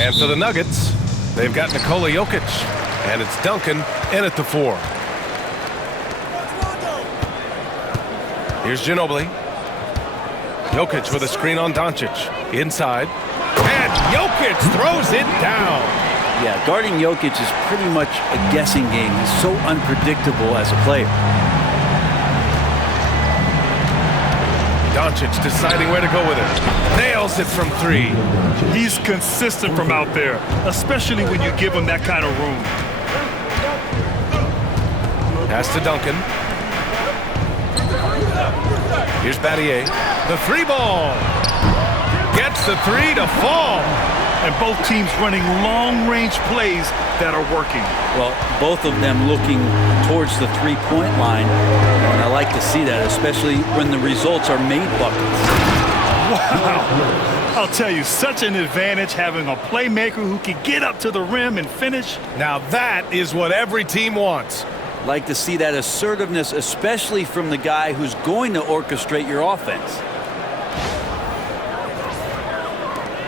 And for the Nuggets, they've got Nikola Jokic. And it's Duncan in at the 4. Here's Ginobili. Jokic with a screen on Doncic. Inside. And Jokic throws it down. Yeah, guarding Jokic is pretty much a guessing game. He's so unpredictable as a player. Doncic deciding where to go with it. Nails it from 3. He's consistent from out there, especially when you give him that kind of room. Pass to Duncan. Here's Battier. The 3 ball. Gets the 3 to fall. And both teams running long-range plays that are working. Well, both of them looking towards the three-point line. And I like to see that, especially when the results are made buckets. Wow. I'll tell you, such an advantage having a playmaker who can get up to the rim and finish. Now that is what every team wants. Like to see that assertiveness, especially from the guy who's going to orchestrate your offense.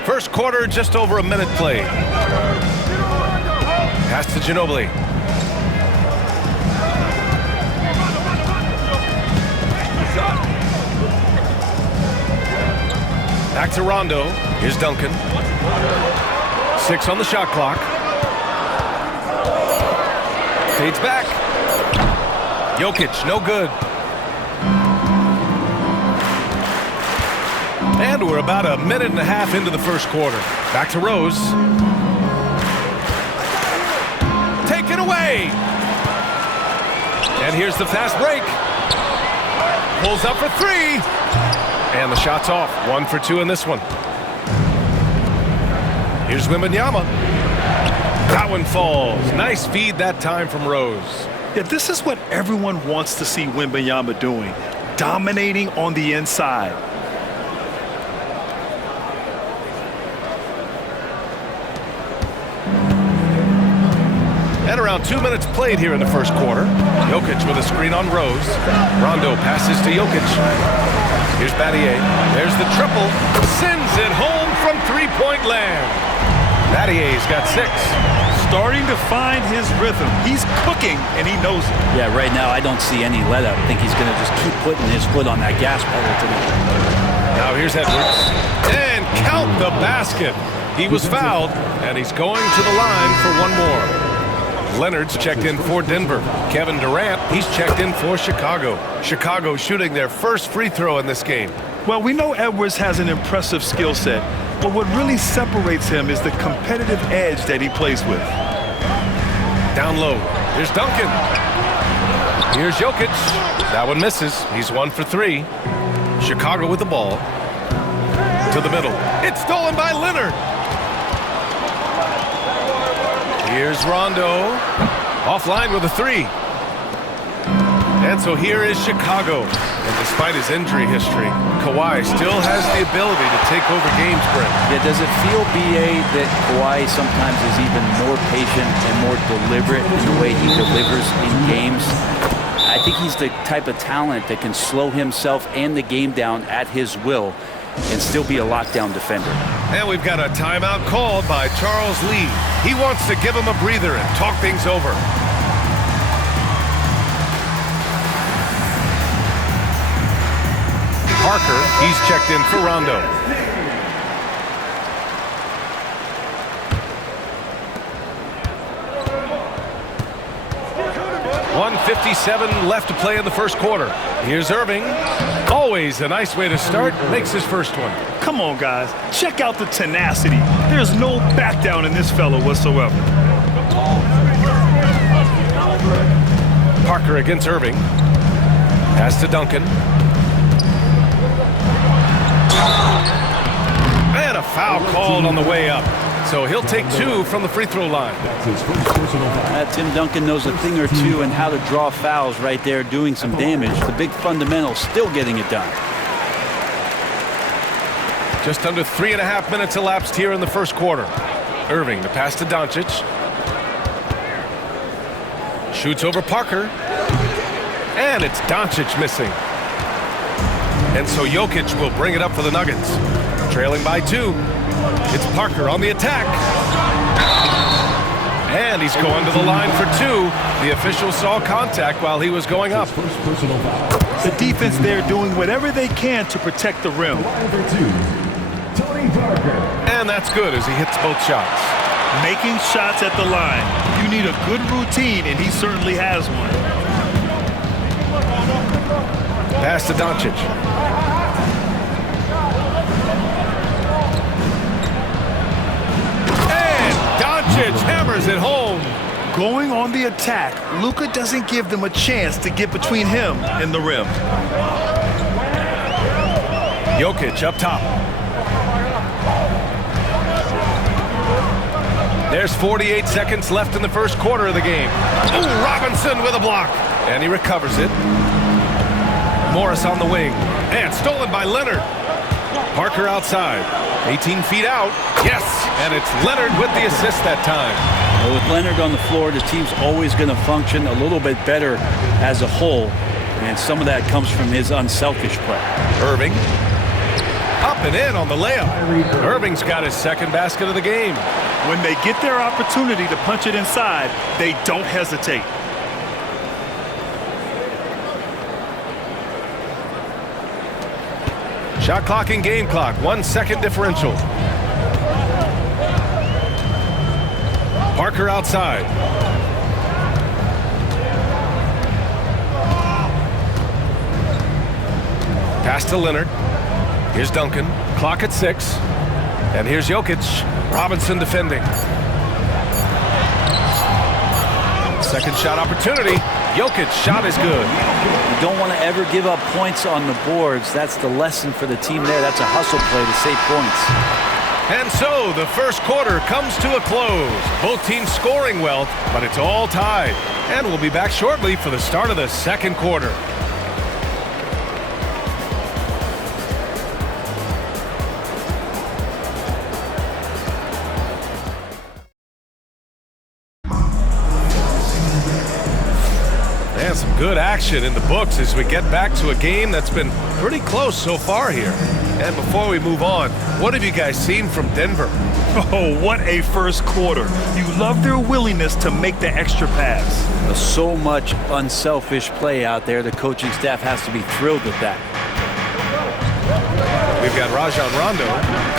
First quarter, just over a minute played. Pass to Ginobili. Back to Rondo. Here's Duncan. 6 on the shot clock. Fades back. Jokic, no good. And we're about a minute and a half into the first quarter. Back to Rose. Taken away. And here's the fast break. Pulls up for 3. And the shot's off. 1 for 2 in this one. Here's Wembanyama. That one falls. Nice feed that time from Rose. Yeah, this is what everyone wants to see Wembanyama doing. Dominating on the inside. And around 2 minutes played here in the first quarter. Jokic with a screen on Rose. Rondo passes to Jokic. Here's Battier. There's the triple. Sends it home from three-point land. Battier's got 6. Starting to find his rhythm. He's cooking, and he knows it. Yeah, right now I don't see any let up. I think he's going to just keep putting his foot on that gas pedal tonight. Now here's Edwards. And count the basket. He was fouled, and he's going to the line for one more. Leonard's checked in for Denver. Kevin Durant, he's checked in for Chicago. Chicago shooting their first free throw in this game. Well, we know Edwards has an impressive skill set, but what really separates him is the competitive edge that he plays with. Down low, here's Duncan. Here's Jokic. That one misses. He's 1 for 3. Chicago with the ball. To the middle. It's stolen by Leonard. Here's Rondo. Offline with a 3. And so here is Chicago. And despite his injury history, Kawhi still has the ability to take over games, Brent. Yeah, does it feel, B.A., that Kawhi sometimes is even more patient and more deliberate in the way he delivers in games? I think he's the type of talent that can slow himself and the game down at his will and still be a lockdown defender. And we've got a timeout called by Charles Lee. He wants to give him a breather and talk things over. Parker, he's checked in for Rondo. .157 left to play in the first quarter. Here's Irving. Always a nice way to start. Makes his first one. Come on, guys. Check out the tenacity. There's no back down in this fella whatsoever. Parker against Irving. Pass to Duncan. And a foul called on the way up. So he'll take 2 from the free throw line. Tim Duncan knows a thing or two and how to draw fouls right there, doing some damage. The big fundamental still getting it done. Just under 3.5 minutes elapsed here in the first quarter. Irving, the pass to Doncic. Shoots over Parker. And it's Doncic missing. And so Jokic will bring it up for the Nuggets. Trailing by 2. It's Parker on the attack. And he's going to the line for two. The official saw contact while he was going up. The defense there doing whatever they can to protect the rim. And that's good as he hits both shots. Making shots at the line. You need a good routine, and he certainly has one. Pass to Doncic. And Doncic hammers it home. Going on the attack, Luka doesn't give them a chance to get between him and the rim. Jokic up top. There's 48 seconds left in the first quarter of the game. Ooh, Robinson with a block. And he recovers it. Morris on the wing. And stolen by Leonard. Parker outside. 18 feet out. Yes! And it's Leonard with the assist that time. Well, with Leonard on the floor, the team's always going to function a little bit better as a whole. And some of that comes from his unselfish play. Irving. Up and in on the layup. Irving's got his second basket of the game. When they get their opportunity to punch it inside, they don't hesitate. Shot clock and game clock. 1 second differential. Parker outside. Pass to Leonard. Here's Duncan. Clock at 6. And here's Jokic. Robinson defending. Second shot opportunity. Jokic shot is good. You don't want to ever give up points on the boards. That's the lesson for the team there. That's a hustle play to save points. And so the first quarter comes to a close. Both teams scoring well, but it's all tied. And we'll be back shortly for the start of the second quarter. And some good action in the books as we get back to a game that's been pretty close so far here. And before we move on, what have you guys seen from Denver? Oh, what a first quarter. You love their willingness to make the extra pass. There's so much unselfish play out there. The coaching staff has to be thrilled with that. We've got Rajon Rondo,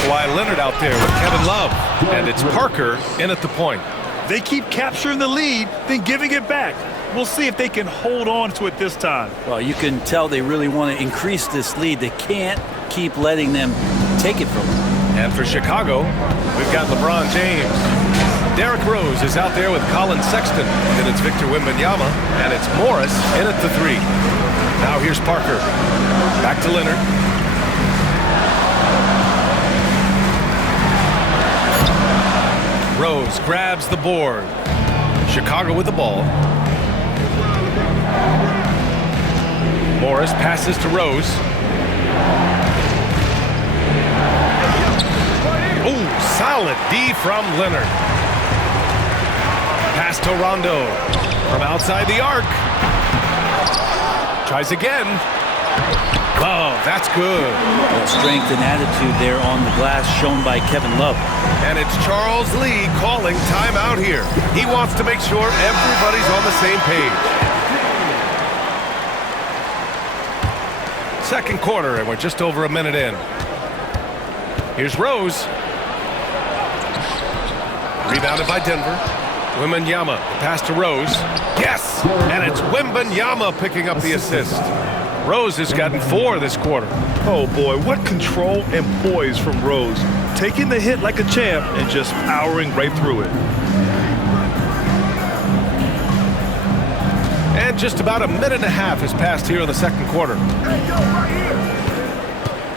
Kawhi Leonard out there with Kevin Love, and it's Parker in at the point. They keep capturing the lead, then giving it back. We'll see if they can hold on to it this time. Well, you can tell they really want to increase this lead. They can't keep letting them take it from them. And for Chicago, we've got LeBron James. Derrick Rose is out there with Colin Sexton. Then it's Victor Wembanyama, and it's Morris in at the 3. Now here's Parker. Back to Leonard. Rose grabs the board. Chicago with the ball. Morris passes to Rose. Oh, solid D from Leonard. Pass to Rondo from outside the arc. Tries again. Oh, that's good. The strength and attitude there on the glass shown by Kevin Love. And it's Charles Lee calling timeout here. He wants to make sure everybody's on the same page. Second quarter, and we're just over a minute in. Here's Rose. Rebounded by Denver. Wembanyama, pass to Rose. Yes! And it's Wembanyama picking up the assist. Rose has gotten 4 this quarter. Oh boy, what control and poise from Rose. Taking the hit like a champ and just powering right through it. And just about a minute and a half has passed here in the second quarter.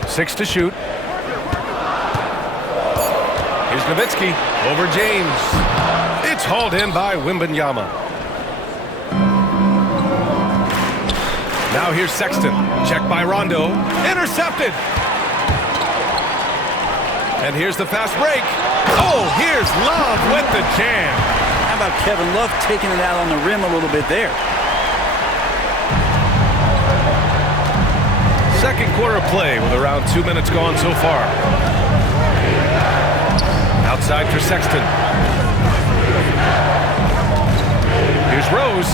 6 to shoot. Here's Nowitzki over James. It's hauled in by Wembanyama. Now here's Sexton. Checked by Rondo. Intercepted. And here's the fast break. Oh, here's Love with the jam. How about Kevin Love taking it out on the rim a little bit there? Second quarter play with around 2 minutes gone so far. Outside for Sexton. Here's Rose.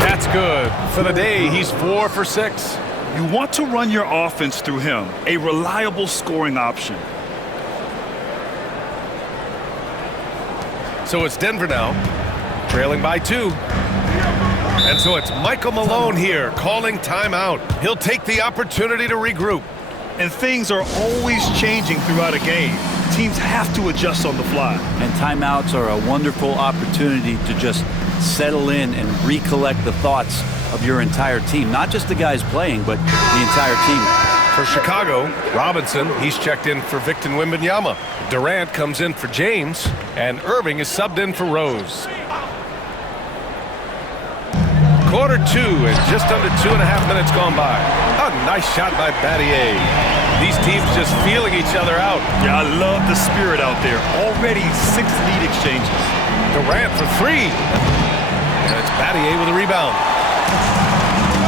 That's good. For the day, he's 4 for 6. You want to run your offense through him, a reliable scoring option. So it's Denver now, trailing by 2. And so it's Michael Malone here calling timeout. He'll take the opportunity to regroup. And things are always changing throughout a game. Teams have to adjust on the fly. And timeouts are a wonderful opportunity to just settle in and recollect the thoughts of your entire team. Not just the guys playing, but the entire team. For Chicago, Robinson, he's checked in for Victor Wembanyama. Durant comes in for James, and Irving is subbed in for Rose. Quarter 2 and just under 2.5 minutes gone by. A nice shot by Battier. These teams just feeling each other out. Yeah, I love the spirit out there. Already 6 lead exchanges. Durant for 3. And it's Battier with a rebound.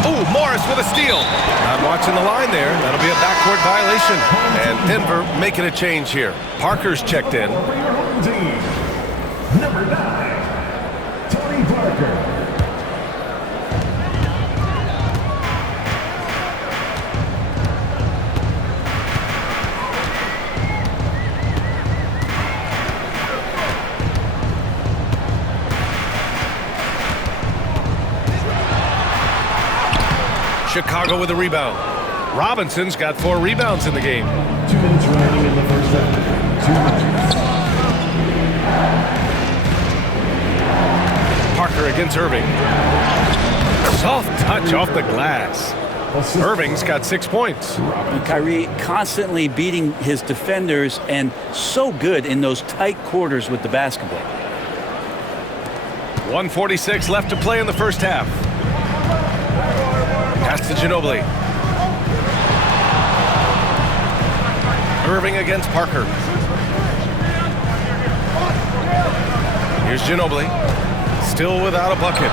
Oh, Morris with a steal. Not watching the line there. That'll be a backcourt violation. And Denver making a change here. Parker's checked in. Number 9, Tony Parker. Chicago with a rebound. Robinson's got 4 rebounds in the game. 2 minutes remaining in the first half. 2 minutes. Parker against Irving. Soft touch off the glass. Irving's got 6 points. And Kyrie constantly beating his defenders and so good in those tight quarters with the basketball. 1:46 left to play in the first half. Pass to Ginobili. Irving against Parker. Here's Ginobili. Still without a bucket.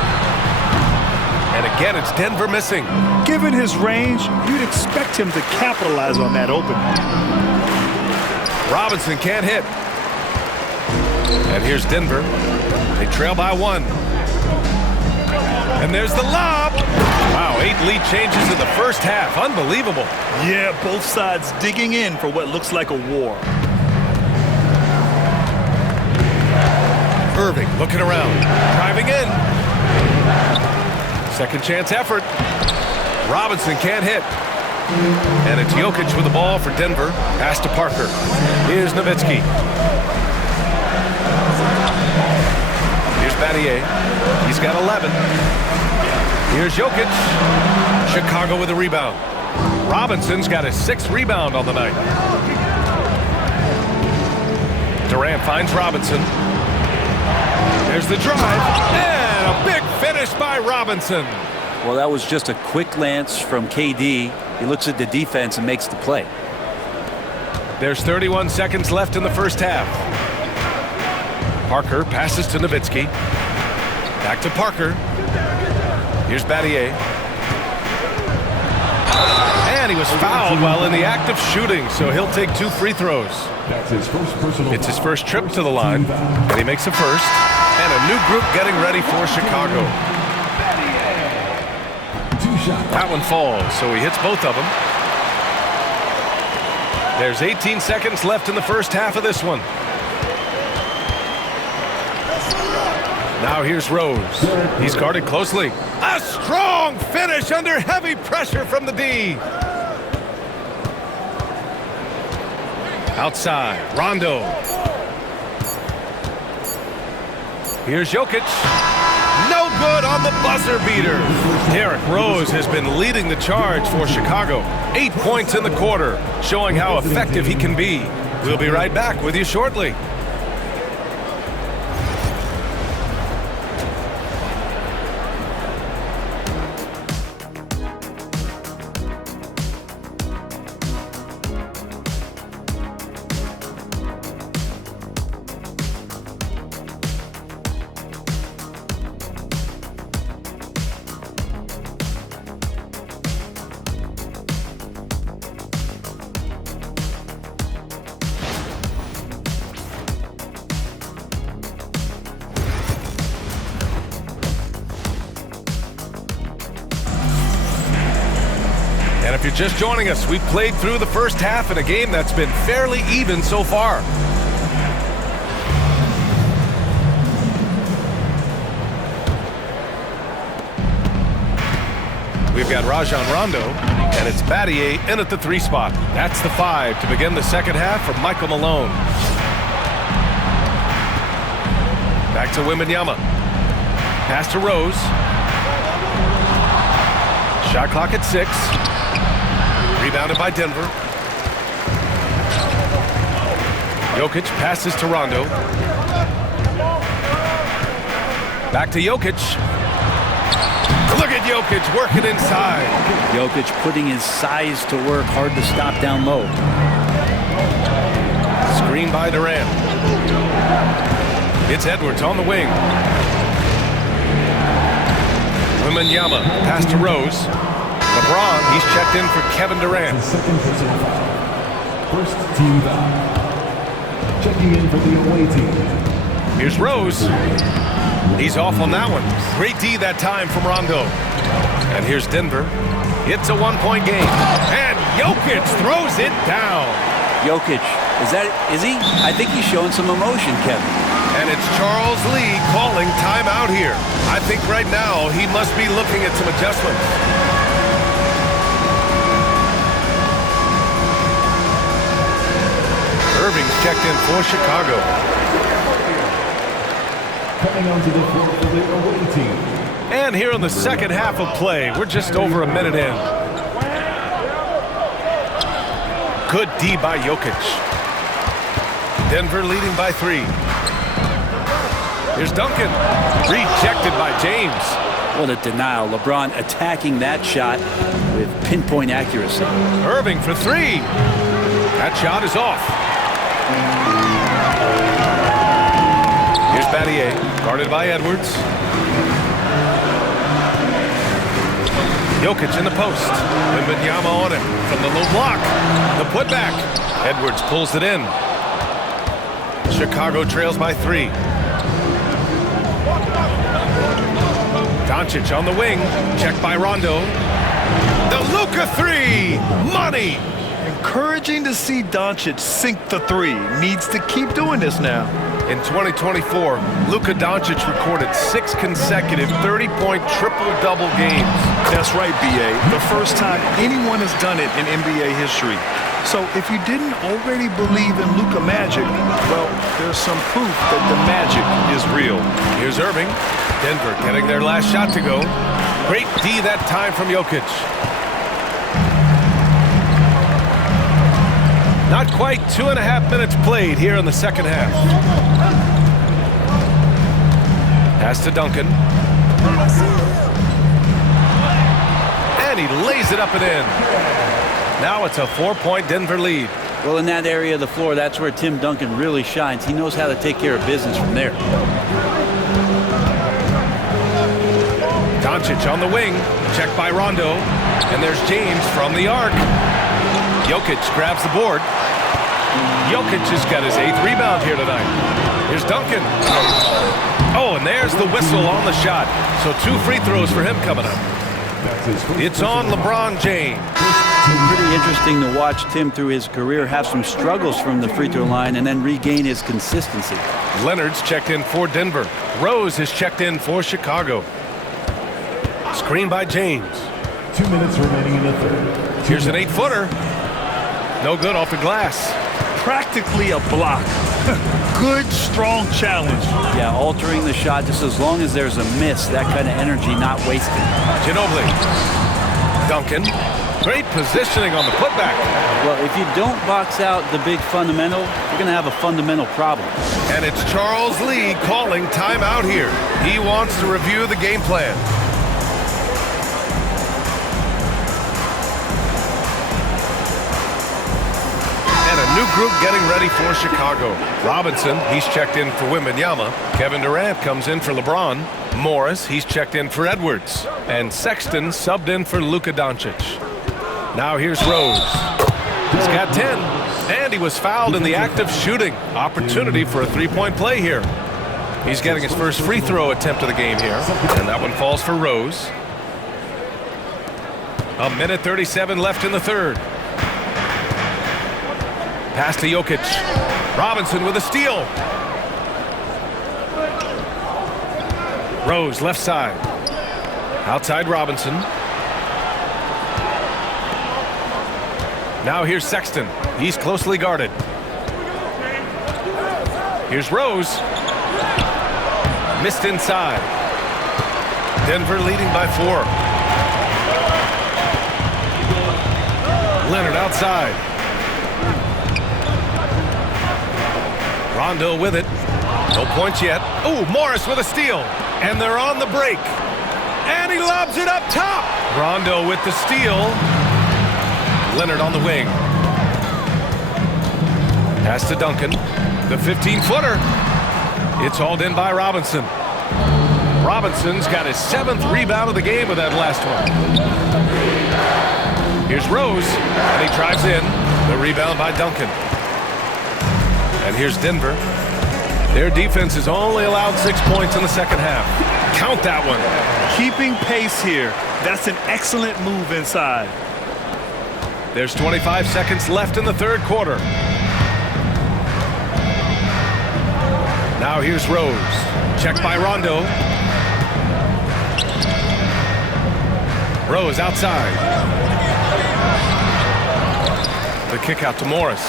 And again, it's Denver missing. Given his range, you'd expect him to capitalize on that opening. Robinson can't hit. And here's Denver. They trail by 1. And there's the lob. Wow, 8 lead changes in the first half. Unbelievable. Yeah, both sides digging in for what looks like a war. Irving looking around, driving in. Second chance effort. Robinson can't hit. And it's Jokic with the ball for Denver. Pass to Parker. Here's Nowitzki. Here's Battier. He's got 11. Here's Jokic. Chicago with a rebound. Robinson's got his 6th rebound on the night. Durant finds Robinson. There's the drive. And a big finish by Robinson. Well, that was just a quick glance from KD. He looks at the defense and makes the play. There's 31 seconds left in the first half. Parker passes to Nowitzki. Back to Parker. Here's Battier. And he was fouled while in the act of shooting, so he'll take 2 free throws. That's his first personal. It's his first trip to the line, and he makes a first. And a new group getting ready for Chicago. 2 shots. That one falls, so he hits both of them. There's 18 seconds left in the first half of this one. Now here's Rose. He's guarded closely. A strong finish under heavy pressure from the D. Outside, Rondo. Here's Jokic. No good on the buzzer beater. Derrick Rose has been leading the charge for Chicago. 8 points in the quarter, showing how effective he can be. We'll be right back with you shortly. If you're just joining us, we've played through the first half in a game that's been fairly even so far. We've got Rajon Rondo, and it's Battier in at the 3 spot. That's the 5 to begin the second half for Michael Malone. Back to Wembanyama. Pass to Rose. Shot clock at 6. Rebounded by Denver. Jokic passes to Rondo. Back to Jokic. Look at Jokic working inside. Jokic putting his size to work, hard to stop down low. Screen by Durant. It's Edwards on the wing. Wembanyama pass to Rose. LeBron, he's checked in for Kevin Durant. His second personal foul. First team foul. Checking in for the away team. Here's Rose. He's off on that one. Great D that time from Rondo. And here's Denver. It's a 1-point game. And Jokic throws it down. Jokic, is he? I think he's showing some emotion, Kevin. And it's Charles Lee calling timeout here. I think right now he must be looking at some adjustments. Irving's checked in for Chicago. Coming onto the floor for the away team. And here in the second half of play, we're just over a minute in. Good D by Jokic. Denver leading by 3. Here's Duncan. Rejected by James. What a denial. LeBron attacking that shot with pinpoint accuracy. Irving for 3. That shot is off. Here's Battier, guarded by Edwards. Jokic in the post. Wembanyama on it from the low block. The putback. Edwards pulls it in. Chicago trails by 3. Doncic on the wing. Checked by Rondo. The Luka 3. Money. Encouraging to see Doncic sink the 3. Needs to keep doing this now. In 2024, Luka Doncic recorded 6 consecutive 30-point triple-double games. That's right, B.A. The first time anyone has done it in NBA history. So if you didn't already believe in Luka magic, well, there's some proof that the magic is real. Here's Irving. Denver getting their last shot to go. Great D that time from Jokic. Not quite 2.5 minutes played here in the second half. Pass to Duncan. And he lays it up and in. Now it's a 4-point Denver lead. Well, in that area of the floor, that's where Tim Duncan really shines. He knows how to take care of business from there. Doncic on the wing. Checked by Rondo. And there's James from the arc. Jokic grabs the board. Jokic has got his 8th rebound here tonight. Here's Duncan. Oh, and there's the whistle on the shot. So 2 free throws for him coming up. It's on LeBron James. Pretty interesting to watch Tim through his career have some struggles from the free throw line and then regain his consistency. Leonard's checked in for Denver. Rose is checked in for Chicago. Screen by James. 2 minutes remaining in the third. Here's an 8-footer. No good off the glass. Practically a block. Good, strong challenge. Yeah, altering the shot just as long as there's a miss. That kind of energy not wasted. Ginobili. Duncan. Great positioning on the putback. Well, if you don't box out the big fundamental, you're going to have a fundamental problem. And it's Charles Lee calling timeout here. He wants to review the game plan. New group getting ready for Chicago. Robinson, he's checked in for Wembanyama. Kevin Durant comes in for LeBron. Morris, he's checked in for Edwards. And Sexton subbed in for Luka Doncic. Now here's Rose. He's got 10. And he was fouled in the act of shooting. Opportunity for a 3-point play here. He's getting his first free throw attempt of the game here. And that one falls for Rose. A minute 37 left in the third. Pass to Jokic. Robinson with a steal. Rose left side. Outside Robinson. Now here's Sexton. He's closely guarded. Here's Rose. Missed inside. Denver leading by 4. Leonard outside. Rondo with it. No points yet. Oh, Morris with a steal. And they're on the break. And he lobs it up top. Rondo with the steal. Leonard on the wing. Pass to Duncan. The 15-footer. It's hauled in by Robinson. Robinson's got his 7th rebound of the game with that last one. Here's Rose, and he drives in. The rebound by Duncan. And here's Denver. Their defense has only allowed 6 points in the second half. Count that one. Keeping pace here. That's an excellent move inside. There's 25 seconds left in the third quarter. Now here's Rose. Checked by Rondo. Rose outside. The kick out to Morris.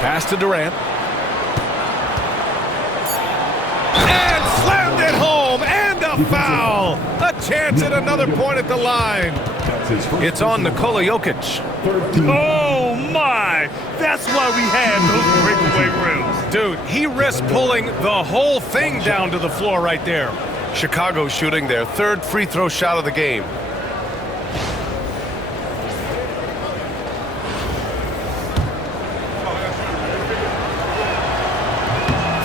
Pass to Durant. And slammed it home. And a foul. A chance at another point at the line. It's on Nikola Jokic. Oh, my. That's why we had those breakaway rims. Dude, he risked pulling the whole thing down to the floor right there. Chicago shooting their 3rd free throw shot of the game.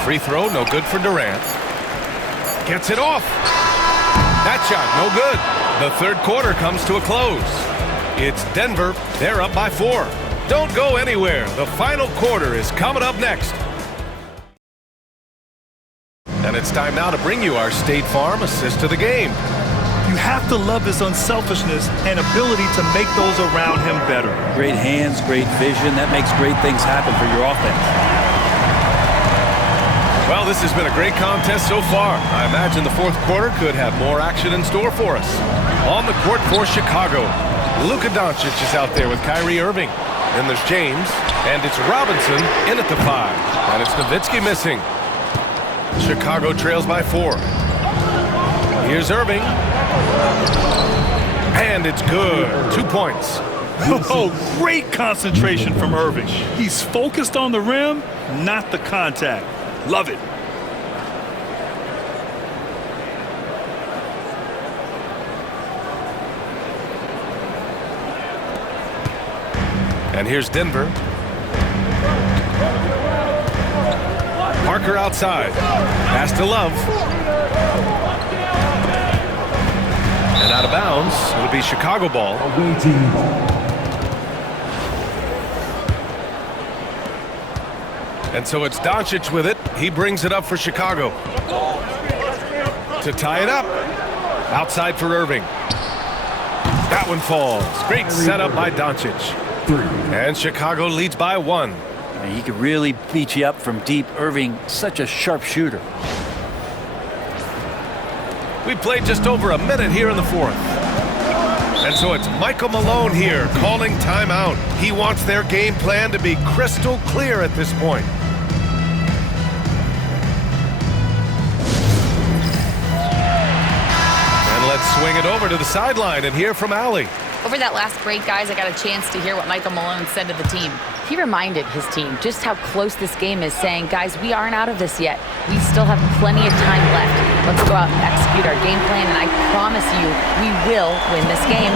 Free throw, no good for Durant. Gets it off. That shot, no good. The third quarter comes to a close. It's Denver. They're up by 4. Don't go anywhere. The final quarter is coming up next. And it's time now to bring you our State Farm assist of the game. You have to love his unselfishness and ability to make those around him better. Great hands, great vision. That makes great things happen for your offense. Well, this has been a great contest so far. I imagine the fourth quarter could have more action in store for us. On the court for Chicago, Luka Doncic is out there with Kyrie Irving. Then there's James, and it's Robinson in at the 5. And it's Nowitzki missing. Chicago trails by 4. Here's Irving. And it's good. 2 points. Oh, great concentration from Irving. He's focused on the rim, not the contact. Love it. And here's Denver. Parker outside. Pass to Love. And out of bounds. It'll be Chicago ball. Away team ball. And so it's Doncic with it. He brings it up for Chicago. To tie it up. Outside for Irving. That one falls. Great setup by Doncic. 3. And Chicago leads by 1. He could really beat you up from deep. Irving, such a sharp shooter. We played just over a minute here in the fourth. And so it's Michael Malone here calling timeout. He wants their game plan to be crystal clear at this point. And let's swing it over to the sideline and hear from Allie. Over that last break, guys, I got a chance to hear what Michael Malone said to the team. He reminded his team just how close this game is, saying, guys, we aren't out of this yet. We still have plenty of time left. Let's go out and execute our game plan, and I promise you, we will win this game.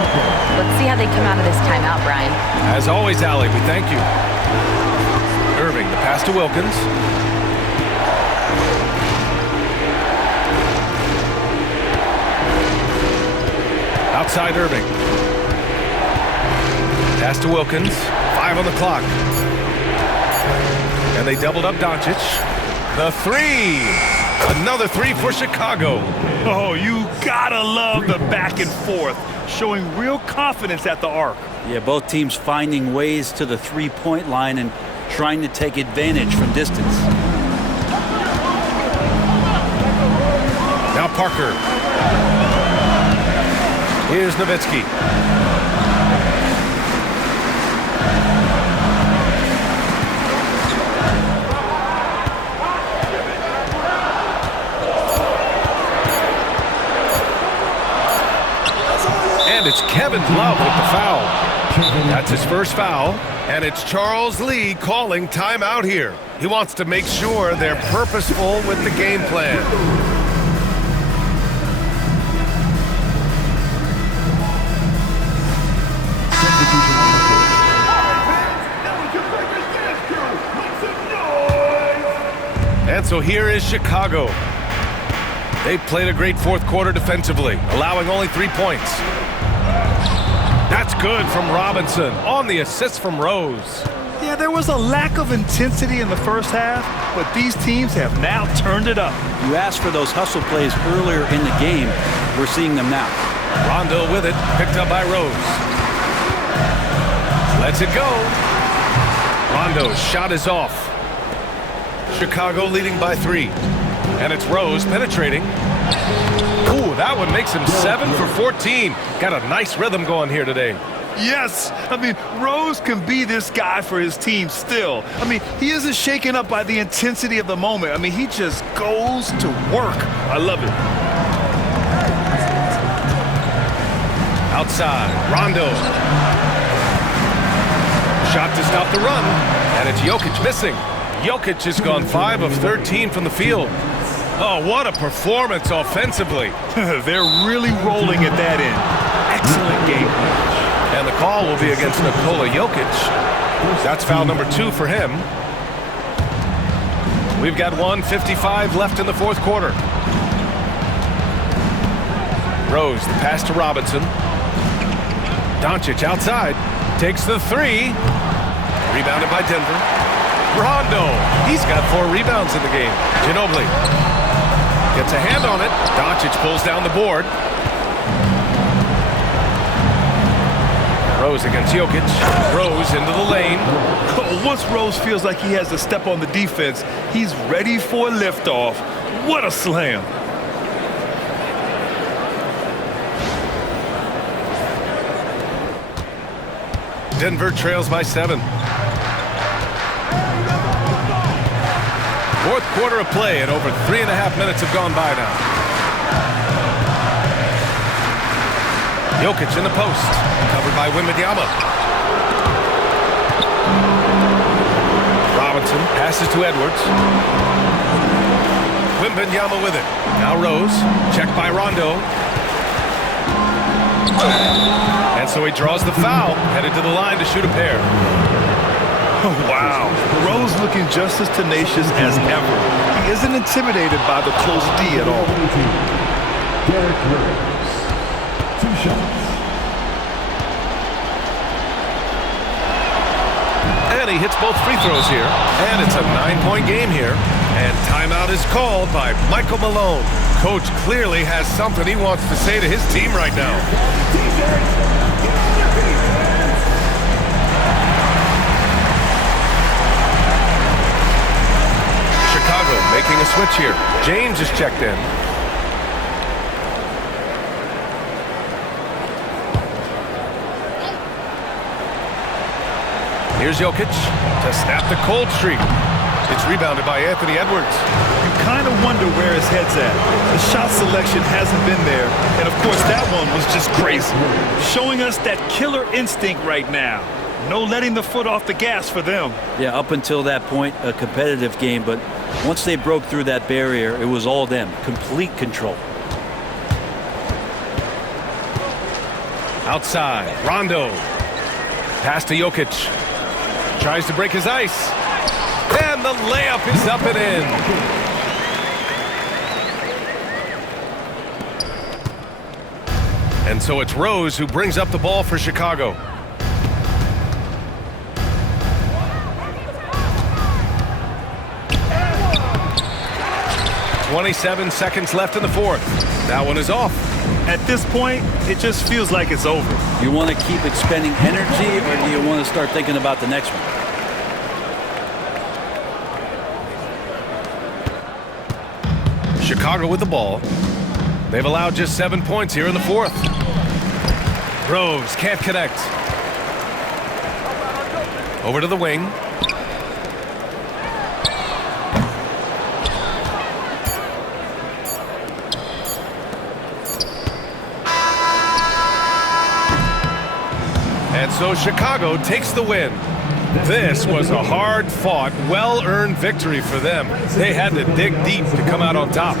Let's see how they come out of this timeout, Brian. As always, Allie, we thank you. Irving, the pass to Wilkins. Outside Irving. Pass to Wilkins. 5 on the clock. And they doubled up Doncic. The 3. Another three for Chicago. Oh, you gotta love the back and forth, showing real confidence at the arc. Yeah, both teams finding ways to the three-point line and trying to take advantage from distance. Now Parker. Here's Nowitzki. And it's Kevin Love with the foul. That's his first foul. And it's Charles Lee calling timeout here. He wants to make sure they're purposeful with the game plan. And so here is Chicago. They played a great fourth quarter defensively, allowing only 3 points. That's good from Robinson on the assist from Rose. Yeah, there was a lack of intensity in the first half, but these teams have now turned it up. You asked for those hustle plays earlier in the game. We're seeing them now. Rondo with it, picked up by Rose. Lets it go. Rondo's shot is off. Chicago leading by 3. And it's Rose penetrating. Ooh, that one makes him 7 for 14. Got a nice rhythm going here today. Yes, I mean, Rose can be this guy for his team still. I mean, he isn't shaken up by the intensity of the moment. I mean, he just goes to work. I love it. Outside, Rondo. Shot to stop the run. And it's Jokic missing. Jokic has gone 5 of 13 from the field. Oh, what a performance offensively. They're really rolling at that end. Excellent game plan. And the call will be against Nikola Jokic. That's foul number 2 for him. We've got 1:55 left in the fourth quarter. Rose, the pass to Robinson. Doncic outside. Takes the 3. Rebounded by Denver. Rondo. He's got 4 rebounds in the game. Ginobili gets a hand on it. Doncic pulls down the board. Rose against Jokic. Rose into the lane. Once Rose feels like he has to step on the defense, he's ready for liftoff. What a slam. Denver trails by 7. Fourth quarter of play, and over 3.5 minutes have gone by now. Jokic in the post, covered by Wembanyama. Robinson passes to Edwards. Wembanyama with it. Now Rose, checked by Rondo. And so he draws the foul, headed to the line to shoot a pair. Oh, wow. Rose looking just as tenacious as ever. He isn't intimidated by the close D at all. Derrick Rose. 2 shots. And he hits both free throws here. And it's a 9-point game here. And timeout is called by Michael Malone. Coach clearly has something he wants to say to his team right now. Chicago making a switch here. James is checked in. Here's Jokic to snap the cold streak. It's rebounded by Anthony Edwards. You kind of wonder where his head's at. The shot selection hasn't been there. And, of course, that one was just crazy. Showing us that killer instinct right now. No letting the foot off the gas for them. Yeah, up until that point, a competitive game. But once they broke through that barrier, it was all them. Complete control. Outside, Rondo. Pass to Jokic. Tries to break his ice. And the layup is up and in. And so it's Rose who brings up the ball for Chicago. 27 seconds left in the fourth. That one is off. At this point, it just feels like it's over. You want to keep expending energy, or do you want to start thinking about the next one? Chicago with the ball. They've allowed just 7 points here in the fourth. Rose can't connect. Over to the wing. And so Chicago takes the win. This was a hard-fought, well-earned victory for them. They had to dig deep to come out on top.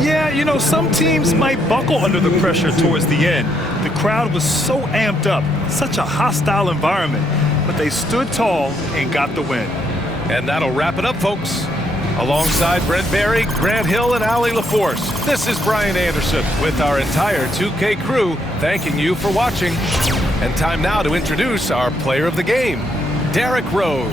Yeah, you know, some teams might buckle under the pressure towards the end. The crowd was so amped up, such a hostile environment, but they stood tall and got the win. And that'll wrap it up, folks. Alongside Brent Barry, Grant Hill, and Allie LaForce, this is Brian Anderson with our entire 2K crew thanking you for watching. And time now to introduce our player of the game, Derrick Rose.